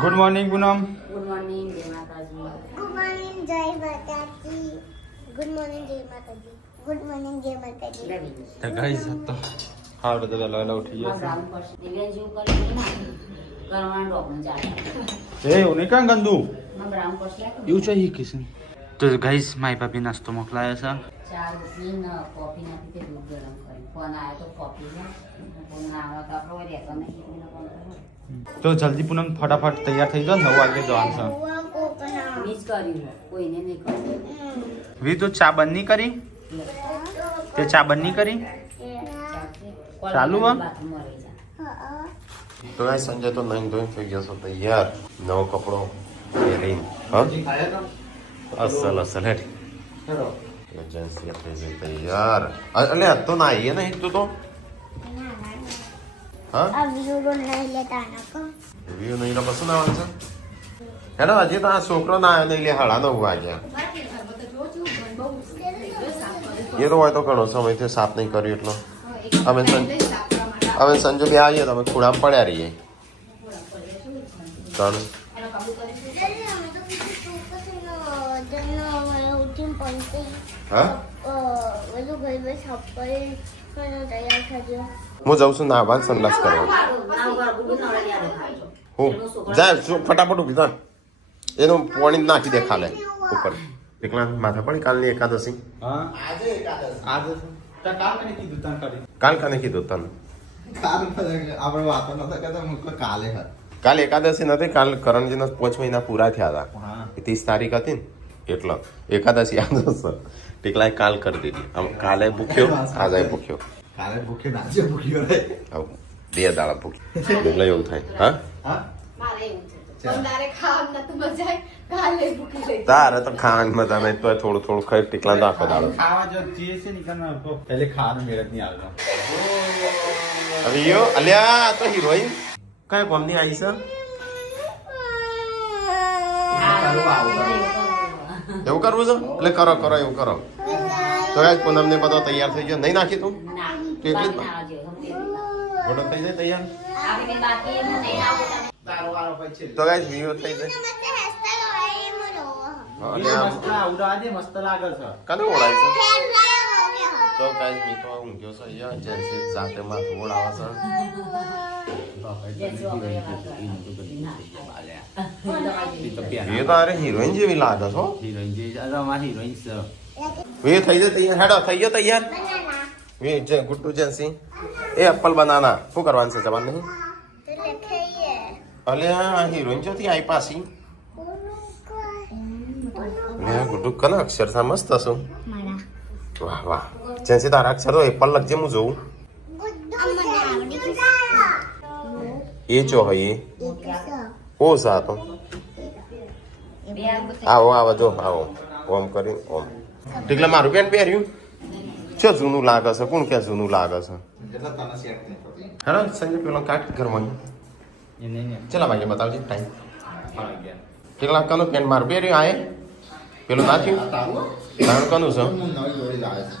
Good morning પૂનમ. Good morning જય માતાજી. Good morning જય માતાજી. ગુડ મોર્નિંગ જય માતાજી. ગુડ મોર્નિંગ જય માતાજી. તો ગાઈસ તો આવડે તો વહેલા ઉઠી જશે. બ્રાઉન પડશે દિવ્યા જેવું કરી ના કરવાનું ડોકન ચાલે એ ઓને કાં ગંદુ માં બ્રાઉન પડશે એવું છે કિશન. તો ગાઈસ મારી ભાભી નાસ્તો મોકલાયો છે. ચાર રૂપિયા કોફી નાખી તે દૂધ ગરમ કરી ફોન આવ્યો તો કોફી ને ફોન આવ્યો તો આપણો રહેતો નહીં એટલે ફોન કર્યો. તો જલ્દી પૂનમ ફટાફટ તૈયાર થઈ જાઓ, 9 વાગે જવાનું છે. મિસ કર્યું કોઈને નહીં કર્યું. વી તો ચા બંધ નહીં કરી? તે ચા બંધ નહીં કરી? ચાલુ હો? બાથરૂમમાં રહી જા. તો ગાઈસ સંજય તો નહીં ધોઈને થઈ ગયો છો તૈયાર, નવો કપડો પહેરીને. હા અસલ અસલ હેઠ એજન્સી થઈ ગઈ તૈયાર. એટલે આ તો ના આવીએ ને તું તો હા આ વિડિયો નહીં લેતા નકો. વ્યૂ નહીં લો પસંદ આવવાનું છે. હેલો હજી તો આ છોકરો ના આવ્યો નહીં લે 9:30 વાગ્યા. એ તો હોય તો ઘણો સમયથી સાફ નહીં કર્યું એટલો. અમે સંજુ બે આવીએ તો અમે ખૂણામાં પડ્યા રહીએ. ત્રણ હા હું જાઉં છું નાહવા સંડાસ કરવા. હું જાય ફટાફટ ઉભી થાય એનું પાણી નાખી દે ખાલે ઉપર. એકલા માથા પડી કાલની એકાદશી. હા આજે તો કાલ કને કીધું તને કરી? કાલ કાને કીધું તને? આપણે વાતો નતા કરતા મુક કાલે હર કાલ એકાદશી નથી. કાલ કરણજીના 5 મહિના પૂરા થયા હતા. હા 30 તારીખ હતી ને એટલે એકાદશી યાદ હશે. ટીકલાએ કાલ કરી દીધી. આમ કાલે ભૂખ્યો આજે ભૂખ્યો. કાલે ભૂખે નાચે ભૂખ્યો રે આવું 2 દાડા ભૂખ્યો એટલે એવું થાય. હા હા તારે તો ખાવાની મજા નહીં તો થોડું થોડું ખાઈ ટીકલા તો આખો દાડો. ખાવા જો જીએ છે ને કને તો પહેલે ખાવાનું મેળ જ નહીં આવતો. હવે યો અલ્યા આ તો હિરોઈન કઈ કોમની આવી છે? એવું કરવું છે એટલે કરો કરો એવું કરો. તો ગાઈસ પૂનમ ને બધો તૈયાર થઈ ગયો. નહીં નાખી તું ના તું એકલી જ ના આવજો ગોડો થઈ જાય તૈયાર. આપણે બાકી નહીં આવજો તમે. તારો વારો પછી તો ગાઈસ વિડિયો થઈ જાય. અલ્યા મસ્ત ઉડા દે મસ્ત લાગે છે. કને ઓળાય છે? તો ગાઈસ મી તો ઊંઘ્યો છે અહીંયા જેન્સી જાતે માથું ઓળાવે છે. એ તો અરે હિરોઈન જેવી લાગે છો. હિરોઈન જે અમારી હિરોઈન છે. વે થઈ જાય તૈયાર. હેડો થઈ ગયો તૈયાર. વે જે ગુટ્ટુ જેન્સી એ એપલ બનાના શું કરવાનું છે જવાન નહીં? અલ્યા હિરોઈન ચોથી આઈ પાસી. લે ગુટ્ટુ કના અક્ષર સા મસ્ત છો. વાહ વાહ જેન્સી તારા અક્ષર તો એપલ લખજે હું જોઉં. એ ચો હોય ઓ સા તો આવો આવો જો આવો ઓમ કરી ઓમ. ટીકલા મારું પેન્ટ પહેર્યું છે જૂનું લાગે છે. કોણ કે જૂનું લાગે છે? જેટલા તને સેટ નહીં થતી હેલો સંજય પેલો કાટ ઘરમાં એ નહીં ચલા વાગે બતાવજે ટાઈમ. ગયા. કેટલા કનું પેન્ટ મારું પહેર્યું આયે પેલું નાખ્યું તારું તારું કનું છે? હું નવી જોડી લાવે છે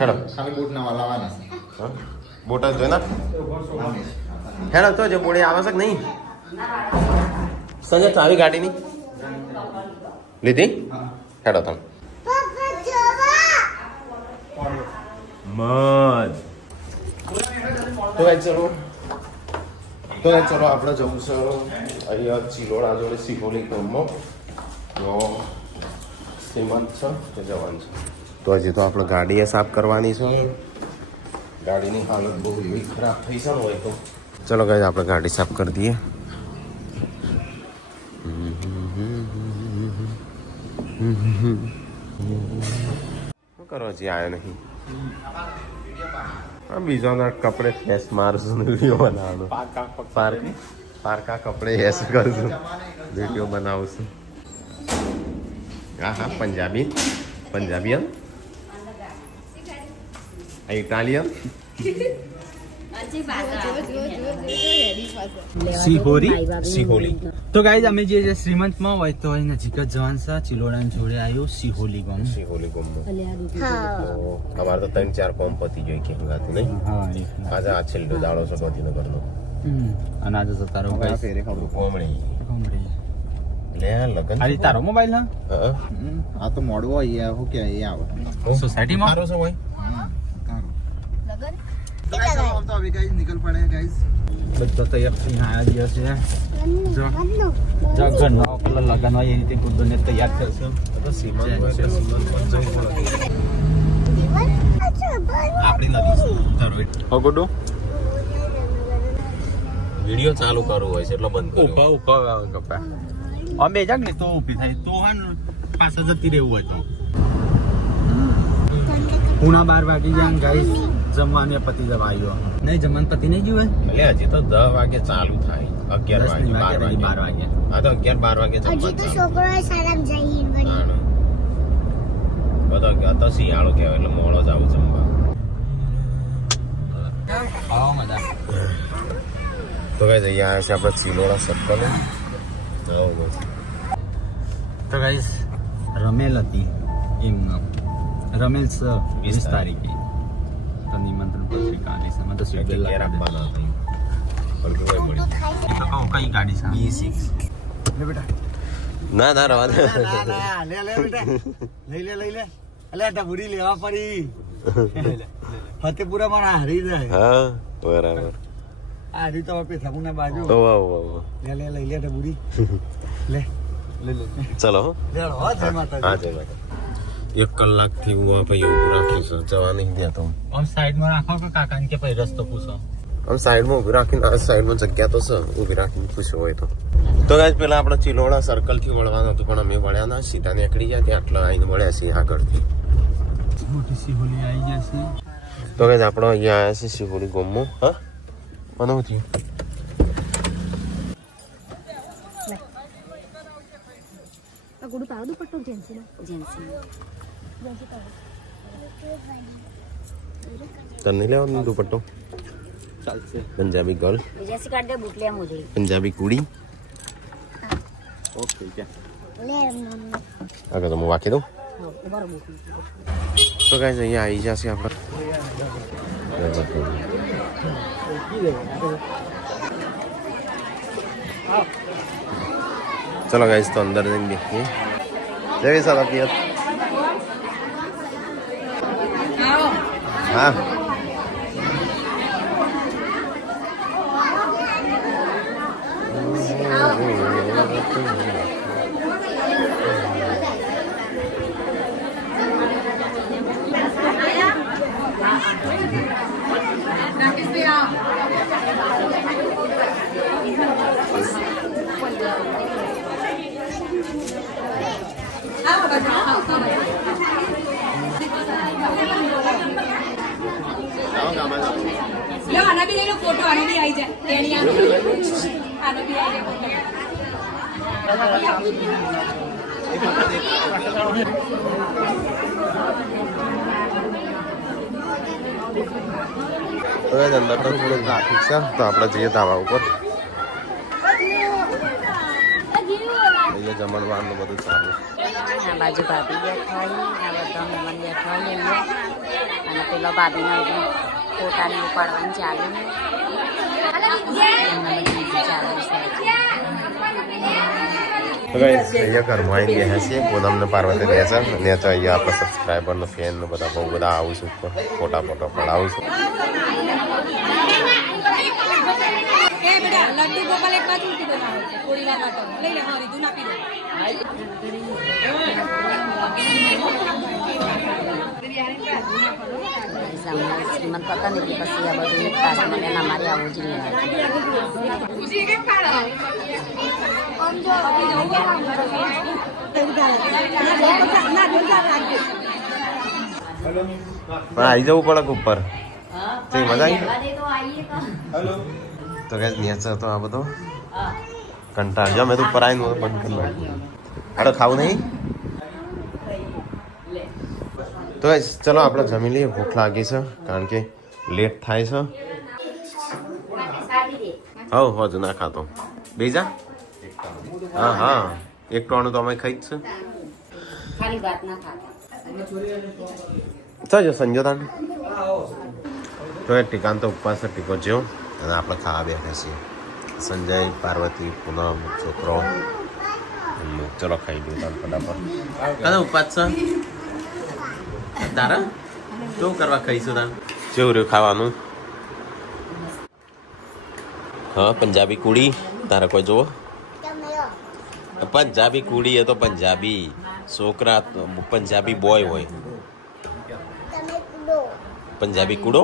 હેડો ખાલી બૂટ નવા લાવવાના છે હા બોટા જોઈ નાખ. હા, મેં. હેડો તો જે બોડી આવે છે કે નહીં? સંજય ચાવી ગાડીની લીધી? હેડો તમે મજ તો ગાઈસ ચલો આપણે જવું છે અહીંયા ચિલોડા જોડે સિહોલી ગામમાં. તો શ્રીમંત છે તે જવાનું છે. તો હજી તો આપણે ગાડી સાફ કરવાની છે. ગાડીની હાલત બહુ એવી ખરાબ થઈ છે ને હોય તો ચલો ગાઈસ આપણે ગાડી સાફ કરી દઈએ. શું કરો હજી આવ્યો નહીં? બીજોના કપડે ફેસ મારશું વિડીયો બનાવવાનો. પારકા કપડે હેસ કરશું વિડીયો બનાવશું. હા હા પંજાબી પંજાબીયન ઇટાલિયન સિહોલી. તો ગાઈઝ અમે જે શ્રીમંતમાં હોય તો એ નજીક જ જવાનું છે. ચિલોડા જોડે આવ્યો સિહોલી ગામ. સિહોલી ગામમાં અમારે તો 3-4 કોમ પતી જોઈ કે ગાતું નહીં. હા આજે આ છેલ્લો દાડો છે ગાંધીનગરનો. અને આજે તો તારો આ guys. ફેરે ખબર કોમળી કોમડી. લે લગન અરે તારો મોબાઈલ હા હા આ તો મોડવો અહીંયા શું કે એ આવે સોસાયટીમાં સારો છે ભાઈ તારો તો હવે ગાઈસ નીકળ પડે ગાઈસ બધો તૈયાર થઈને આવ્યા છે જો ઘરનો પેલા લગન હોય એ રીતે ગુડ્ડોને તૈયાર કરશે તો સીમંત હોય તો સીમંત પણ જવું પડે આપણી નથી તારો હો ગુડ્ડો વિડિયો ચાલુ કરવો હોય છે એટલે બંધ કર્યો ઉભા કપા અમે જાગ ને તો ઊભી થાય તો હાન પાછા જતી રહેવું હોય તો પૂણા 12 વાગી ગયા ગાઈસ જમવાનું પતિ જવા આવ્યો નહીં જમવાનું પતિ નહીં જીવે એટલે હજી તો 10 વાગે ચાલુ થાય 11 વાગે 12 વાગે હા તો 11 12 વાગે હજી તો જમવાનું છોકરો સારામ જઈ વળી બધો તો શિયાળો કહેવાય એટલે મોડો જ આવું જમવા આવો મજા તો ગાઈસ અહીંયા આવે છે આપણે ચિલોડા સર્કલ તો ગાઈસ રમેલ હતી એમનો રમેલ 20 તારીખે તો નિમંત્રણ પત્રિકા આલી છે મને તો શેડ્યુલ આપવાના હતા હળગું હોય મળી તો કહું કઈ ગાડી છે B6 લે બેટા ના ના રવા દે લે બેટા લઈ લે અલે આ બુડી લેવા પડી ફતેપુરા મારા હારી જાય હા બરાબર આ હારી તો પેથાપુના બાજુ ઓ વાહ લે લઈ લે બુડી લે ચલો લેડો હો જય માતાજી હા જય માતા 1 કલાકથી હું આ ભાઈ ઉભું રાખ્યું છે જવા નહીં દેતો આમ સાઈડમાં રાખો કે કાકાને કે પછી રસ્તો પૂછો આમ સાઈડમાં ઊભી રાખીને આ સાઈડમાં જગ્યા તો છે ઊભી રાખીને પૂછ્યું હોય તો ગાઈસ પેલા આપણે ચિલોડા સર્કલથી વળવાનું હતું પણ અમે વળ્યા ના સીધા નીકળી ગયા ત્યાં આટલા આવીને વળ્યા છીએ આગળથી મોટી સિહોલી આવી ગયા છે તો ગાઈસ આપણે અહીંયા આવ્યા છીએ સિહોલી ગોમમાં હા મને શું થયું ગુડુ પાવ દુપટ્ટો જેન્સી તને લેવાનો દુપટ્ટો ચાલશે પંજાબી ગર્લ जैसे काट दे बुटले मुझे પંજાબી કુડી ઓકે ક્યાં લે મમ્મી આગળ તો હું વાંકી દઉં તો ગાઈસ અહીંયા આવી જશે આપણે ચલો ગાઈસ તો અંદર જઈને બેસીએ જય સાદા પિયત હા लो आना भी ले लो फोटो आने भी आई जाए टेढ़ी आना भी आई जाए फोटो તો ગાઈસ અંદર તો થોડું ટ્રાફિક છે તો આપણે જઈએ ધાબા ઉપર અહીંયા જમણવારનું બધું ચાલુ આ બાજુ ભાભી બેઠા હોય આ બધા મહેમાન બેઠા હોય અહીંયા અને પેલો ભાભીનો ફોટાને ઉપાડવાનું ચાલુ તો ગાઈસ અહીંયા ઘરમાં આવીને બેઠા છીએ પૂનમને પાર્વતી રહે છે અને તો અહીંયા આપણા સબસ્ક્રાઈબરનો ફેનનો બધા બહુ બધા આવું છું ફોટા પડાવું છું ए बेटा लड्डू गोपाल एक बात उल्टी बनाओ थोड़ी ना काटो ले ले हां रिदू ना पी लो શ્રીમંત પતા નથી પછી આ બધું તારે મને અમારે આવું જ નહીં खुशी के खाड़ा પણ આવી જવું પડે કે ઉપર જઈ મજા આવી તો ગાઈસ નેચર તો આ બધો કંટાળ જો મેં તો ઉપર આવીને બંધ કરી નાખ્યું અરે ખાવું નહીં તો ગાઈસ ચલો આપણે જમી લઈએ ભૂખ લાગી છે કારણ કે લેટ થાય છે હવ હજુ ના ખાતો બીજા હા હા એક ટોણું તો અમે ખાઈ જ છે ખાલી વાત ના ખાતા ચાલો સંજો તાન તો એ ટીકાન તો ઉપવાસ ટીકો જ્યો અને આપણે ખાવા બેઠા છીએ સંજય પાર્વતી પૂનમ છોકરો ચલો ખાઈ દઉં તાર ફટાફટ કદા ઉપાસ છે તારા શું કરવા ખાઈશું તાર કેવું રહ્યું ખાવાનું હા પંજાબી કુડી તારે કોઈ જુઓ પંજાબી કુડી એ તો પંજાબી છોકરા પંજાબી બોય હોય પંજાબી કુડો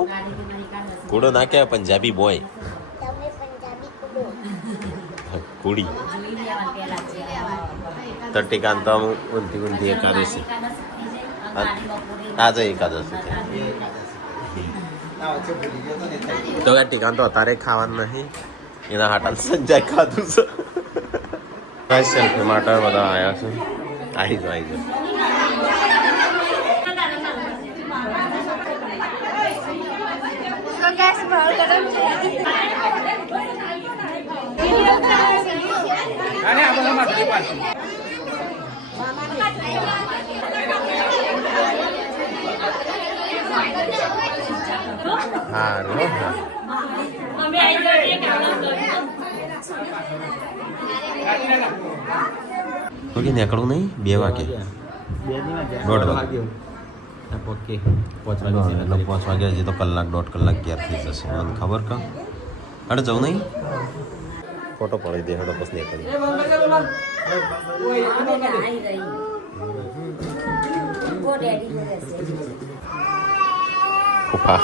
કુડો ના કહેવાય પંજાબી બોય કુડી તટીકાંત તો ઊંધી ઊંધી એકાદશી આજે એકાદશી તો ટીકાન તો અત્યારે ખાવાનું નહીં એના હાટા સંજય ખાધું છે સેલ્ફી માટે બધા આવ્યા છે આવી જાઓ હા ઓકે નીકળવું નહીં 2 વાગે 1:30 વાગે ઓકે 5 વાગે હજી તો કલાક 1.5 કલાક ક્યાં થઈ જશે મને ખબર કા અરે જવું નહીં ફોટો પડી દે હડો બસ નીકળી ઉભા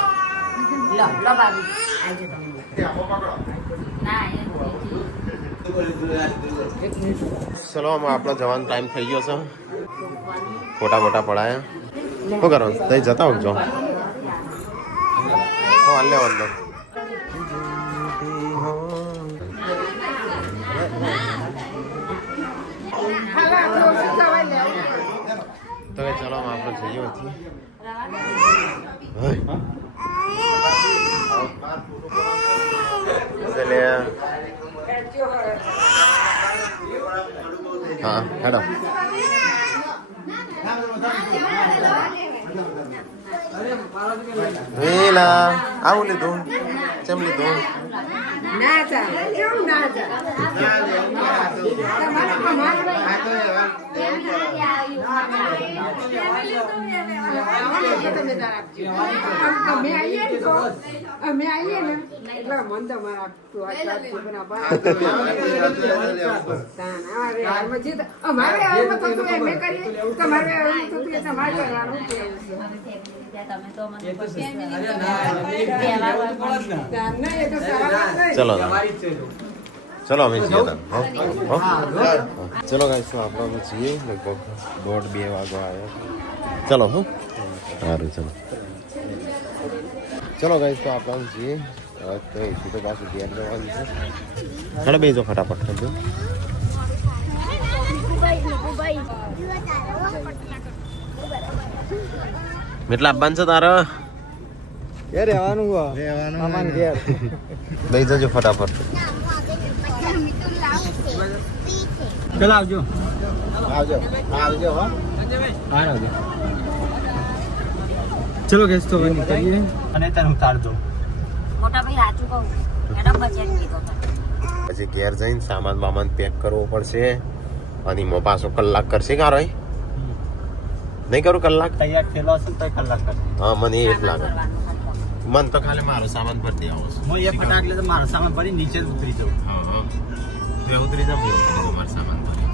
ચલો આપણો જવાનો ટાઈમ થઈ ગયો છે ફોટા મોટા પડાયા શું કરો તઈ જતા હોજો વાંધો વાંધો તો ચલો આપણે જઈએ હતી હા હેડો વેલા આવું લીધું ચમ લીધું ના ચાલે એવું ના અમે આવીએ ને એટલે મન તમારા ચલો ચલો અમે છીએ ચલો ગાઈસ તો આપણે અમે છીએ લગભગ 1:30-2 વાગો આવ્યો ચલો હું સારું ચલો ગાઈસ તો આપણે અમે છીએ તો એથી તો પાછું ઘેર જવાનું છે ચાલો બેજો ફટાફટ કરજો કેટલા આપવાનું છે તારે રહેવાનું ઘેર લઈ જજો ફટાફટ ચલો આવજો આવજો હો આવજો ચલો ગેસ તો નીકળીએ અને તને ઉતાર દો મોટા ભાઈ સાચું કહું મેડમ બજેટ કીધો પછી ઘેર જઈને સામાન બામાન પેક કરવો પડશે અને મો પાછો કલાક કરશે કારો નહીં કરું કલાક તૈયાર થયેલો હશે તો કલાક કરશે હા મને એ જ લાગે મન તો ખાલી મારો સામાન ભરતી આવો છે હું એ ફટાક લે તો મારો સામાન ભરી નીચે જ ઉતરી જાઉં હા ઉતરી જાઉં મારો સામાન ભરી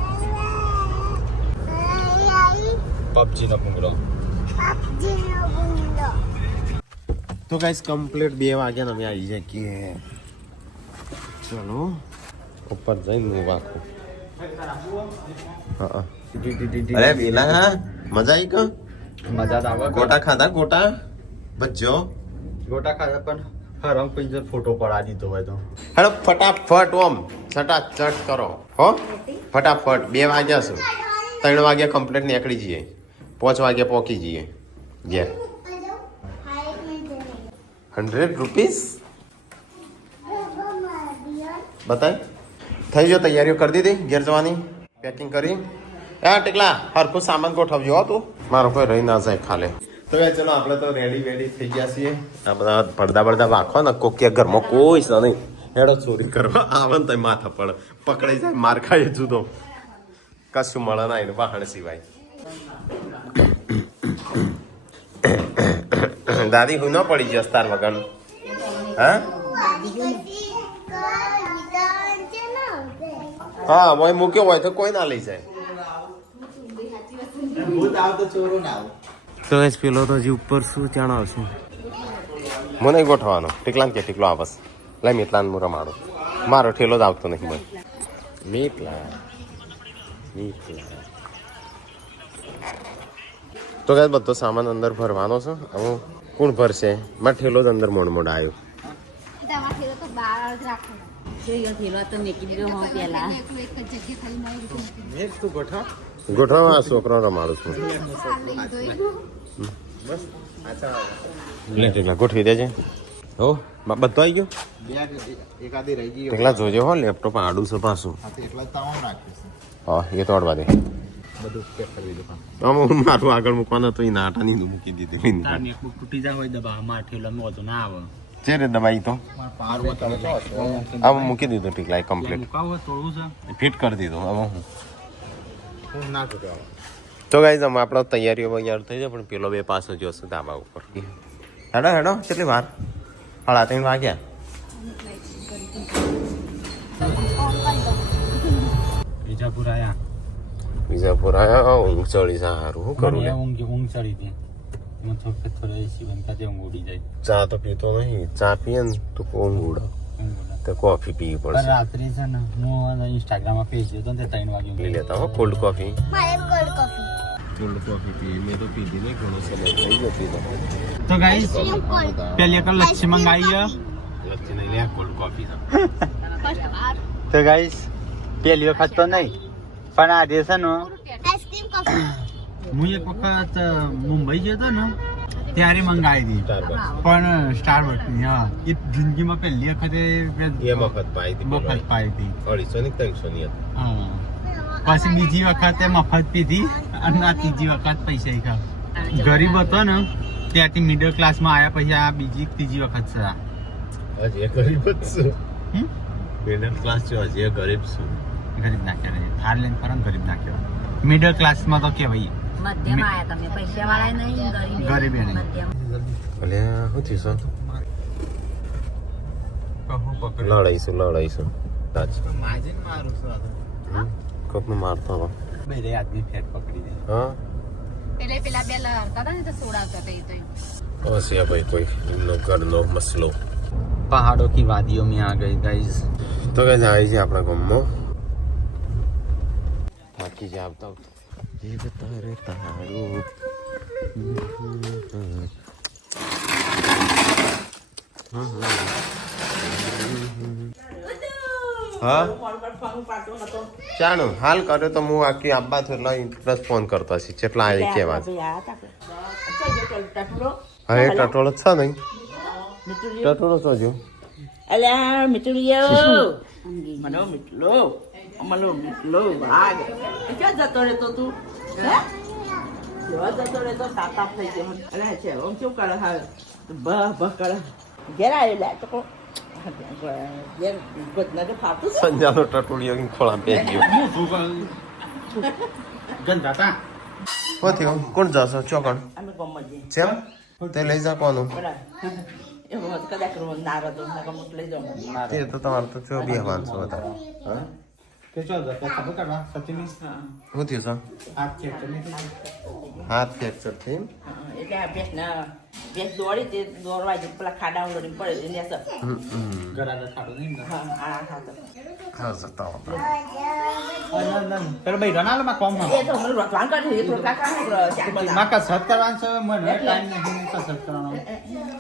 પબજી નો ભૂંગળો તો ગાઈસ કમ્પ્લીટ 2 વાગ્યા ને અમે આવી જાય કે ચલો ઉપર જઈને હું વાખું હા અરે બેલા મજા આવી કા મજા આવે ગોટા ખાધા ગોટા બચ્ચો ગોટા ખાધા પણ હરંગ પિંજર ફોટો પડા દીધો હોય તો હેડો ફટાફટ ઓમ ચટાચટ કરો હો ફટાફટ 2 વાગ્યા છે 3 વાગ્યા કમ્પ્લીટ નીકળી જઈએ 5 વાગ્યા પહોંચી જઈએ ઘેર 100 રૂપીસ બતાય થઈ ગયો તૈયારીઓ કરી દીધી ઘેર જવાની પેકિંગ કરી હા ટેકલા હરખું સામાન ગોઠવજો હો તું મારો કોઈ રહી ના જાય ખાલે તો ચલો આપણે તો રેડી થઈ ગયા છીએ. આ બધા પડદા વાંખો ને કોકિયા ઘરમાં કોઈ છે નહીં. હેડો ચોરી કરવા આવે ને તો માથા પડે, પકડાઈ જાય, માર ખાય જુદો, કશું મળે ના એને વાહણ સિવાય. દાદી હું ન પડી જસ તાર વગર. હા હા મોય મૂક્યો હોય તો કોઈ ના લઈ જાય. ભૂત આવ તો ચોરો ના આવ. તો એ પેલો તો હજી ઉપર શું ત્યાં આવશું મને ગોઠવાનો ટીકલાન કે ટીકલો આવસ લાઈ મીટલાન હું રમાડું. મારો ઠેલો જ આવતો નહીં મને. મીટલા તો કઈ બધો સામાન અંદર ભરવાનો છે. હવે કોણ ભરશે? મારો ઠેલો જ અંદર મોડ આવ્યો. ગોઠવા છોકરો રમાડું છું. લે ગોઠવી દેજે. હો બધો આવી ગયો. એકાદી રહી ગઈ. એટલા જોજો હો, લેપટોપ આડું છે પાછું. એટલા તમામ રાખીશ. હા એ તો અડવા દે. બધું પેક કરી દીધું. હું મારું આગળ મૂકવાનું તો એ નાટા ની મૂકી દીધી. મેકબુક તૂટી જાય હોય દબા માં ઠેલો મોતો ના આવે. ચેરે દબાઈ તો હવે મૂકી દીધું ટીકલા કમ્પ્લીટ મુકાવો થોડું છે ફિટ કરી દીધું. હવે હું ના ચૂક્યો. તો ગાઈઝ અમે આપણો તૈયારીઓ વૈયાર થઈ જાય પણ પેલો બે પાછો જોશું ધાબા ઉપર. હેડો હેડો કેટલી વાર? 3:30 વાગ્યા. વિજાપુર આયા. વિજાપુર આયા ઊંઘ ચડી સારું શું કરું લે? ઊંઘ ચડી હતી. એમાં થોડે સીવન કાજે ઊંઘ ઉડી જાય. ચા તો પીતો નહીં. ચા પીએ ને તો ઊંઘ ઉડે તો કોફી પીવી પડશે. રાત્રે છે ને હું ઇન્સ્ટાગ્રામમાં પેજ જોતો ને 3 વાગે પી લેતા હો કોલ્ડ કોફી. મારે કોલ્ડ કોફી. કોલ્ડ કોફી પી મેં તો પીધી નહીં, ઘણો સમય થઈ ગયો પીધો. તો ગાઈસ પહેલી એક લચ્છી મંગાવી લચ્છી નહીં લે કોલ્ડ કોફી તો ગાઈસ પહેલી વખત તો નહીં પણ આજે છે ને આઈસ્ક્રીમ કોફી. હું એક વખત મુંબઈ ગયો હતો ને ત્યારે મંગાવી હતી પણ સ્ટારબક્સ ની. હા એ જિંદગીમાં પહેલી વખતે એ મફત પાઈ હતી. મફત પાઈ હતી. 250 ની 300 ની હતી. હા પછી બીજી વખતે મફત પીધી અને આ ત્રીજી વખત પૈસા ખા. ગરીબ હતો ને ત્યાંથી મિડલ ક્લાસમાં આવ્યા પછી આ ત્રીજી વખત છે. હજી ગરીબ જ છું. મિડલ ક્લાસ છે હજી ગરીબ છું. ગરીબ ના કહેવાય. થાર લઈને ફરે ગરીબ ના કહેવાય. મિડલ ક્લાસમાં તો કહેવાય. મધ્યમ આયા તમે, પૈસા વાળા નહીં, ગરીબ એ નહીં. મધ્યમ. અલ્યા શું થયું છે? લડાઈશું માજે મારું છું. કોકને મારતો હતો. બે રે આદમી ફેટ પકડી દે. હા પેલા બે લડતા હતા ને તો સોડાવતા હતા એ તો હશે ભાઈ કોઈ એમનો ઘરનો મસલો. પહાડો કી વાદીઓ में आ गई गाइस. તો કઈ જાય છે આપણા ગામમાં. થાકી જાય આવતા જીવ તારે તારું. હા ચાલો હાલ કર્યો તો હું આખી આબા તો એટલા ઇન્ટરેસ્ટ ફોન કરતો હશે કેટલા આવી કેવા હા એ ટટોળો છે નહીં ટટોળો તો જો Alah, mitulio. Mana mitlo? Mana mitlo bag. Kya jatuh itu tu? Hah? Jauh jatuh itu tatap saja. Alah, cek. Om cuba kalau hal, bah kalau. Jera ile tu. Dia buat nada patu. સંજાનો ટટોળિયો ખોળા પે ગયો ગંધાતા હો થયો કોણ જશો ચોકણ Ame komaji. છે તે લઈ જા કોનું Berah. Eh, mau sekadar kerun nara tu, nak kamu play dong. તે તો તમારે તો ચો બે વાંચો હતા હા કે ચાલ જા ખબર કરવા સચિન શું થયું છે આ ચેક કરી હાથ ફ્રેક્ચર થઈ Itu bias na, bias dua itu dua lagi pelak kadang udah dimpel ini asal. ગરાડા ખાડો નહીં ને Ah, satu. હા જતા પેલો ભાઈ રનાલમાં કોમ માં Itu menurut langkah itu pelak kakak itu. માં કસરત કરવાનું છે મને ટાઈમ નથી કસરત કરવાનો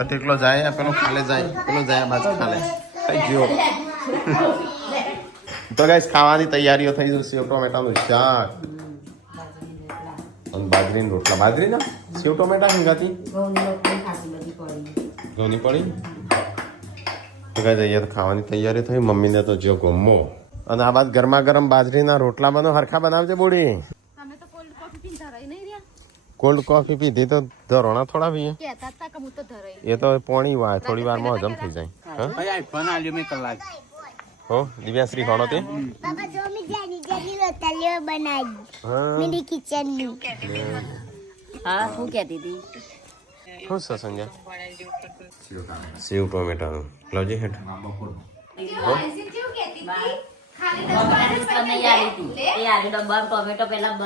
તેટલો જાય પેલો ખાલે જાય પેલો જાય બાદ ખાલે થઈ ગયો તો ગાઈસ ખાવાની તૈયારીઓ થઈ જશે સેવ ટોમેટાનું શાક અને બાજરીના રોટલા બાજરીના સેવ ટોમેટા હંગાતી ઘઉંની પડી તો ગાઈસ અહીંયા તો ખાવાની તૈયારી થઈ મમ્મીને તો જો ગમો અને આ બાદ ગરમા ગરમ બાજરીના રોટલા બનો હરખા બનાવજે બોડી તમે તો કોલ્ડ કોફી પીતા રહી નહીં રહ્યા કોલ્ડ કોફી પીધી તો ધરોણા થોડા પીએ કહેતા હતા કે હું તો ધરાઈ એ તો પોણી વાર થોડી વારમાં હજમ થઈ જાય હા ભાઈ આઈફોન આલ્યો મેં કલાક હો દિવ્યાશ્રી ખાણો તે પાપા જો મેં જાની જાની રોટલીઓ બનાવી હા મિની કિચન નું હા શું કહેતી હતી શું છે સંજય સેવ ટોમેટાનું લવજી હેઠ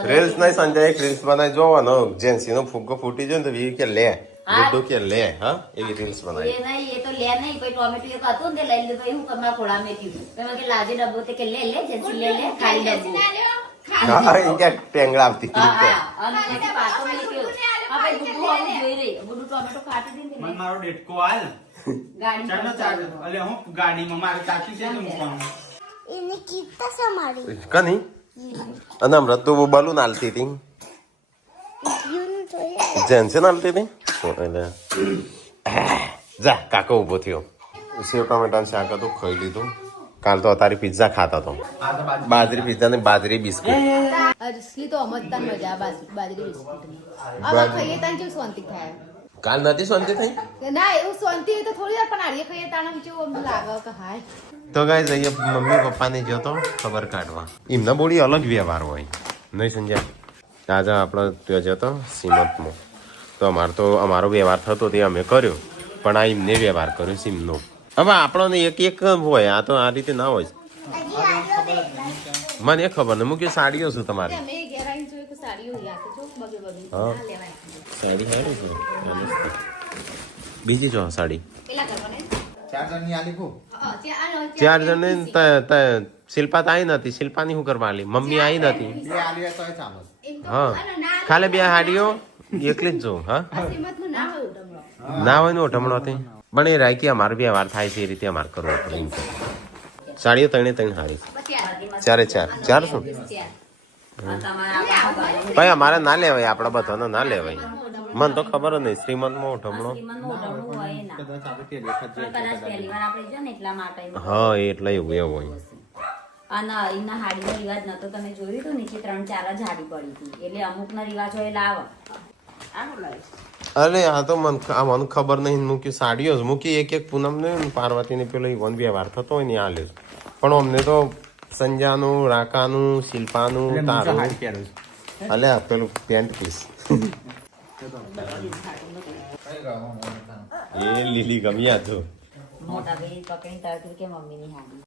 રીલ્સ નહીં સંજય એક રીલ્સ બનાવી જોવાનો જેન્સી નો ફુગ્ગો ફૂટી જાય ને તો વી કે લે ગુડ્ડુ કે લે હા એવી રીલ્સ બનાવી એ નહીં એ તો લે નહીં કોઈ ટોમેટો એક હતું ને તે લઈ લીધું ભાઈ હું કમરા ખોળા મેં કીધું મેં કે લાજે ડબ્બો તે કે લે જેન્સી લે ખાલી ડબ્બો હા એ કે ટેંગડા આવતી હા અને પછી પાછો મેં કીધું આ ભાઈ ગુડ્ડુ આવું જોઈ રહી ગુડ્ડુ ટોમેટો ખાતી હતી ને મને મારો ડેટકો હાલ ગાડી ચાલો ચાલો અલે હું ગાડીમાં મારે ચાકી છે ને મૂકવાનું એને કીધા સમારી કની અને હમણાં તો બલૂન હાલતી હતી યુન જોઈએ જેન્સન હાલતી હતી એટલે જા કાકો ઉભો થયો સેવ ટમેટાનું શાક હતું ખાઈ લીધું કાલ તો તારી પિઝા ખાતા તો બાજરી પિઝા ને બાજરી બિસ્કુટ અસલી તો અમજતા મજા બાજરી બિસ્કુટની હવે ખાઈએ તાન જેવું શાંતિ થાય કાલ નથી શાંતિ થઈ ના એવું શાંતિ તો થોડી વાર પણ આડીએ ખાઈએ તાણ જેવું લાગે કે હાય તો ગાય જઈએ મમ્મી પપ્પાને જતો ખબર કાઢવા એમના બોડી અલગ વ્યવહાર હોય નહીં સમજ્યા આજે આપણે ત્યાં જતો સીમતમાં તો અમારો વ્યવહાર થતો તે અમે કર્યો પણ આ એમને વ્યવહાર કર્યો સીમનો હવે આપણને એક એક હોય આ તો આ રીતે ના હોય મને ખબર ને મૂકી સાડીઓ શું તમારી અમે ઘેર આવીને જોયું કે સાડીઓ યાદ જો બગે બગે હા સાડી સારી છે બીજી જો સાડી પેલા કરવાને 4 જણની આલી કો ચાર જણ શિલ્પા તો આવી નથી શિલ્પાની શું કરવા આલી મમ્મી આવી નથી બે આલી હોય તોય ચાલે હા ખાલી બે હાડીઓ એકલી જ જો હા શ્રીમતનું ના હોય ઉડમણો ના હોય ને ઓઢમણો તે પણ એ રાય કે અમારો વ્યવહાર થાય છે એ રીતે અમારે કરવો પડે એમ કે સાડીઓ ત્રણે હારી ચારે ચાર શું ભાઈ અમારે ના લેવાય આપણા બધાને ના લેવાય મને તો ખબર જ નહીં શ્રીમંતમાં ઓઢમણો હા એટલે એવું હોય અને એના હાડીનો રિવાજ નતો તમે જોયું હતું નીચે 3-4 જ હાડી પડી હતી એટલે અમુક ના રિવાજ હોય લાવ અરે આ તો મને ખબર નહીં મૂકી સાડીઓ જ મૂકી એક એક પૂનમ ને પાર્વતી ને પેલો વન વ્યવહાર થતો હોય ને આ લે પણ અમને તો સંજાનું રાકાનું શિલ્પાનું તારું અલે પેલું પેન્ટ પીસ એ લીલી ગમ્યા તો મોટા ભાઈ પકડી તરતું કે મમ્મીની હાડી